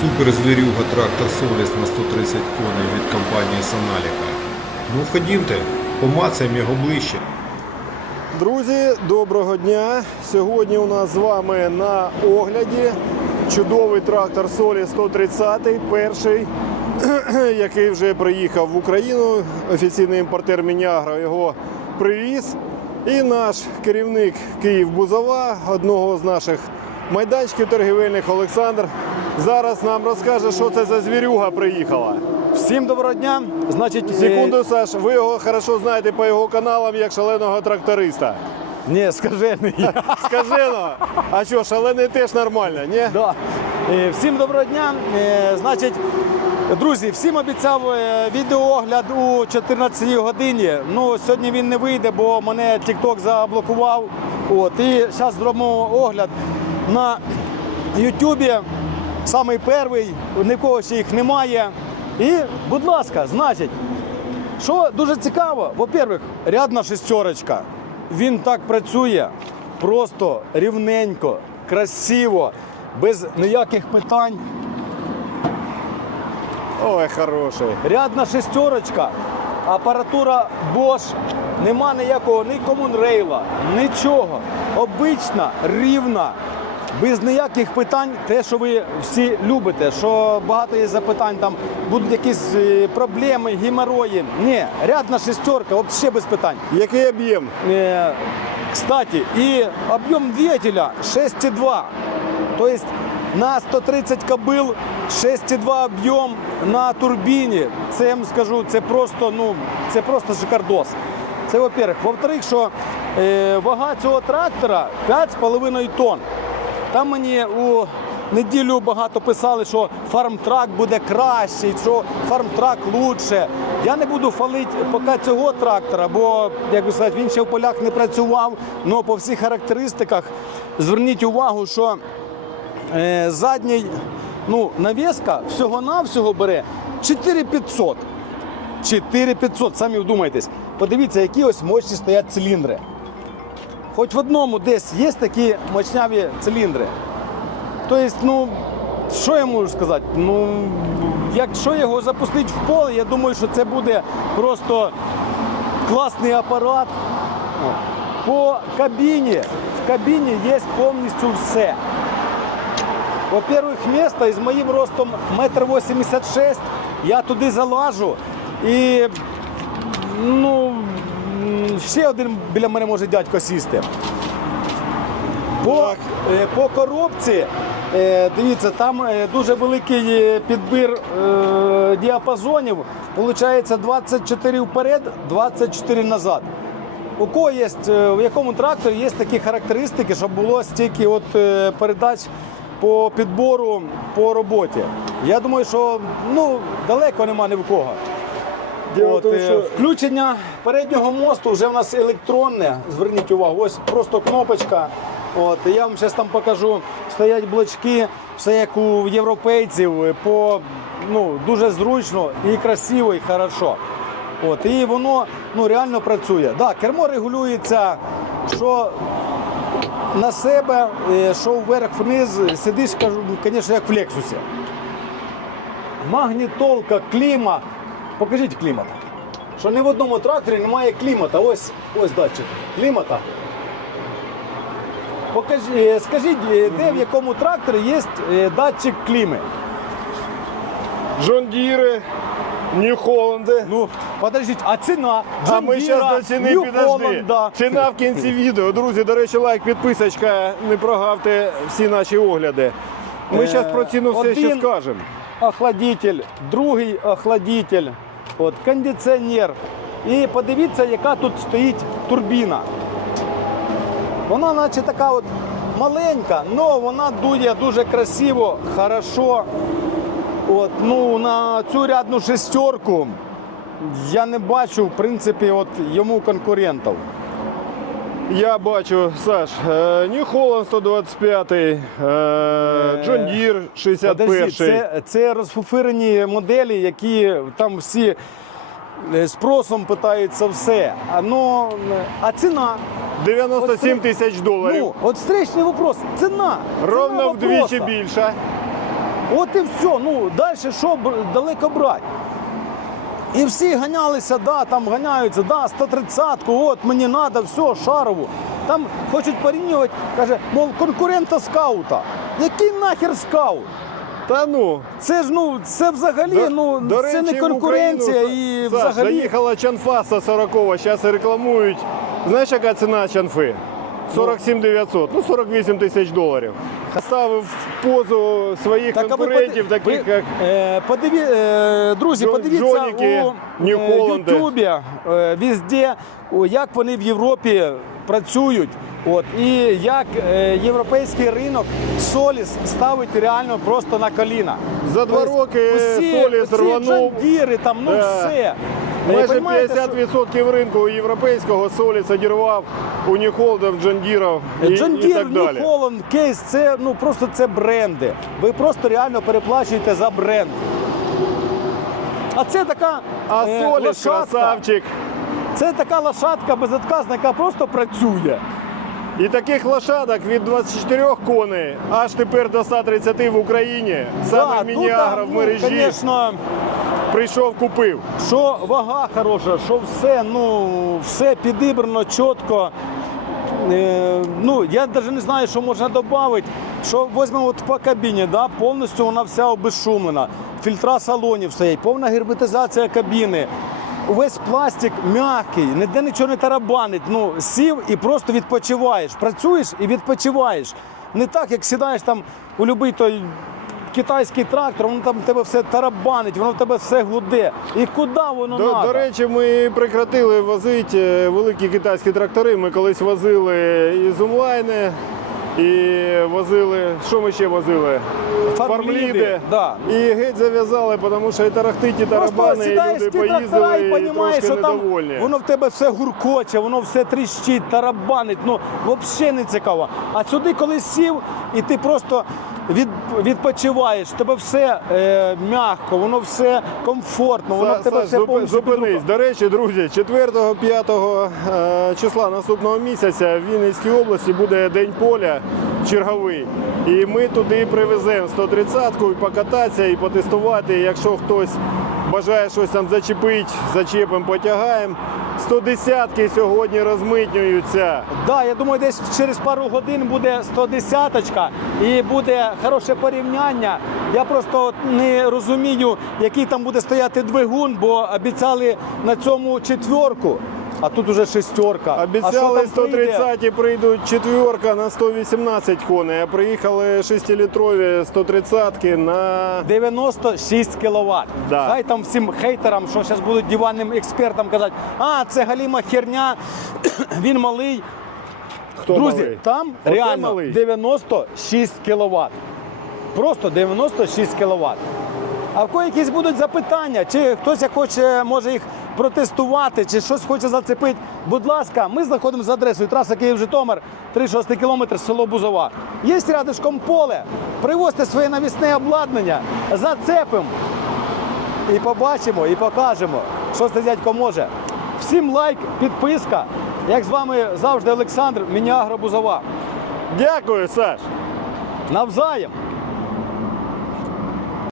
Суперзвірюга трактор Соліс на 130 коней від компанії Соналіка. Ну ходімте, помацаємо його ближче. Друзі, доброго дня! Сьогодні у нас з вами на огляді чудовий трактор Солі 130, перший, який вже приїхав в Україну. Офіційний імпортер Мінягро його привіз. І наш керівник Київ Бузова, одного з наших майданчиків торгівельних Олександр, зараз нам розкаже, що це за звірюга приїхала. Всім доброго дня. Значить, Секунду, Саш, ви його хорошо знаєте по його каналам як шаленого тракториста. Е, ні, скажений. Скажи ну, а що, шалений теж нормально, ні? да. Е, Всім доброго дня. Е, Значить, друзі, всім обіцяв е, відеоогляд у 14 годині. Ну, сьогодні він не вийде, бо мене TikTok заблокував. От, і зараз зробимо огляд на Ютубі. Самий перший, ні ще їх немає. І, будь ласка, значить, Що дуже цікаво, во-первых, рядна шестерочка. Він так працює просто рівненько, красиво, без ніяких питань. Ой, хороший. Рядна шестерочка, апаратура Bosch, нема ніякого ні комунрейла, нічого. Обична, рівна, без ніяких питань, те, що ви всі любите, що багато є запитань, там будуть якісь е, проблеми, геморої. Ні, рядна шестерка, взагалі без питань. Який об'єм? Э, Кстати, и объем двигателя 6,2. То есть на 130 кобил 6,2 об'єм на турбіні. Це я вам скажу, це просто, ну, це просто шикардос. Це во-первых. Во-вторых, що е, вага цього трактора 5,5 тонн. Там мені у неділю багато писали, що фармтрак буде кращий, що фармтрак лучше. Я не буду фалити поки цього трактора, бо як би сказати, він ще в полях не працював. але по всіх характеристиках зверніть увагу, що е, задній ну, навіска всього-навсього бере 4500. 4500, самі вдумайтесь. Подивіться, які ось мощні стоять циліндри. Хоч в одному десь є такі мощняві циліндри. Тобто, ну, що я можу сказати? Ну, якщо його запустити в поле, я думаю, що це буде просто класний апарат. По кабіні, в кабіні є повністю все. Во-первых, місто із моїм ростом 1,86 м, я туди залажу і ну, ще один біля мене може дядько сісти. По, е, по коробці, е, дивіться, там е, дуже великий підбір е, діапазонів. Получається 24 вперед, 24 назад. У кого є, в якому тракторі є такі характеристики, щоб було стільки от е, передач по підбору по роботі. Я думаю, що ну, далеко нема ні в кого. Діло От, тому, е, що- Включення переднього мосту вже в нас електронне. Зверніть увагу, ось просто кнопочка. От, я вам зараз там покажу. Стоять блочки, все як у європейців, по, ну, дуже зручно і красиво, і хорошо. От, і воно ну, реально працює. Да, кермо регулюється, що на себе, е, що вверх-вниз, сидиш, кажу, звісно, як в Лексусі. Магнітолка, кліма. Покажіть клімат. Що ні в одному тракторі немає клімата. Ось, ось датчик клімата. Покажіть, е, скажіть, е, де в якому тракторі є е, датчик кліми? Джон Діри, Нью Холланди. Ну, подождіть, а ціна? А ми зараз до ціни підожди. Holland. Ціна в кінці відео. Друзі, до речі, лайк, підписочка. Не прогавте всі наші огляди. Ми Е, зараз про ціну все ще один- скажемо. охладитель, другий охладитель, от, кондиціонер. І подивіться, яка тут стоїть турбіна. Вона наче така от маленька, але вона дує дуже красиво, хорошо. От, ну, на цю рядну шестерку я не бачу, в принципі, от, йому конкурентів. Я бачу, Саш, Нью Холланд 125, е, Джон Дір 61. Подожди, це, це розфуфирені моделі, які там всі е, спросом питаються все. А, ну, а ціна? 97 От, тисяч доларів. Ну, от встречний вопрос. Ціна. Ровно ціна вдвічі більше. От і все. Ну, далі що далеко брати? І всі ганялися, да, там ганяються, да, 130-ку, от мені треба, все, шарову. Там хочуть порівнювати, каже, мов, конкурента скаута. Який нахер скаут? Та ну. Це ж ну, це взагалі, ну, до це не в конкуренція Україну, і Саш, взагалі. заїхала чанфа 140, зараз рекламують. Знаєш, яка ціна чанфи? 47 900, ну 48 тисяч доларів. Ставив в позу своїх Так, а ви конкурентів, поди- таких ви, як е, подиві, е, друзі, Джо- подивіться Джоніки, у Нью е, Холланди. Ютубі, е, везде, о, як вони в Європі працюють. От, і як е, європейський ринок Соліс ставить реально просто на коліна. За два Тобто роки Соліс рванув. джандіри, там, ну Да. все. Майже 50% ринку європейського солі одірвав у Ньюхолдів, Джондірів і, і Дір, так далі. Холланд, Кейс, це ну просто це бренди. Ви просто реально переплачуєте за бренд. А це така А е, Соліс лошадка. красавчик. Це така лошадка безотказна, яка просто працює. І таких лошадок від 24 коней аж тепер до 130 в Україні. Саме Да, Мініагра тут, в ну, мережі Звісно, прийшов, купив. що вага хороша, що все, ну, все підібрано чітко. Е, ну, я навіть не знаю, що можна додати. Що візьмемо от по кабіні, да, повністю вона вся обезшумлена. Фільтра салонів стоять, повна герметизація кабіни. Увесь пластик м'який, ніде нічого не тарабанить. Ну, сів і просто відпочиваєш. Працюєш і відпочиваєш. Не так, як сідаєш там у будь-який китайський трактор, воно там в тебе все тарабанить, воно в тебе все гуде. І куди воно До, надо? до речі, ми прекратили возити е, великі китайські трактори. Ми колись возили із зумлайни, і возили. Що ми ще возили? Фармліди, да. І геть зав'язали, тому що і тарахтить, і тарабани, і люди поїздили, і розумієш, трошки що там недовольні. воно в тебе все гуркоче, воно все тріщить, тарабанить. Ну взагалі не цікаво. А сюди, коли сів, і ти просто від, відпочиваєш, тебе все е, м'яко, воно все комфортно, воно в тебе Саш, все зуп- повністю під зупинись. рукою. До речі, друзі, 4-5 е, числа наступного місяця в Вінницькій області буде День поля черговий. І ми туди привеземо 130-ку і покататися, і потестувати. Якщо хтось бажає щось там зачепити, зачепимо, потягаємо. 110-ки сьогодні розмитнюються. Да, я думаю, десь через пару годин буде 110-ка і буде хороше порівняння. Я просто не розумію, який там буде стояти двигун, бо обіцяли на цьому четверку, а тут уже шестерка. Обіцяли що там 130 прийдуть четверка на 118 коней, а приїхали 6-літрові 130 на 96 кВт. Да. Хай там всім хейтерам, що зараз будуть диванним експертам казати, а це галіма херня, він малий. хто Друзі, малий? там Оце реально малий. 96 кВт. Просто 96 кВт. А в кого якісь будуть запитання, чи хтось хоче, може їх протестувати, чи щось хоче зацепити, будь ласка, ми знаходимося за адресою траса Київ-Житомир, 3-6 кілометр, село Бузова. Є рядишком поле, привозьте своє навісне обладнання, зацепимо і побачимо, і покажемо, що це дядько може. Всім лайк, підписка. Як з вами завжди Олександр, Мініагро Бузова. Дякую, Саш. Навзаєм!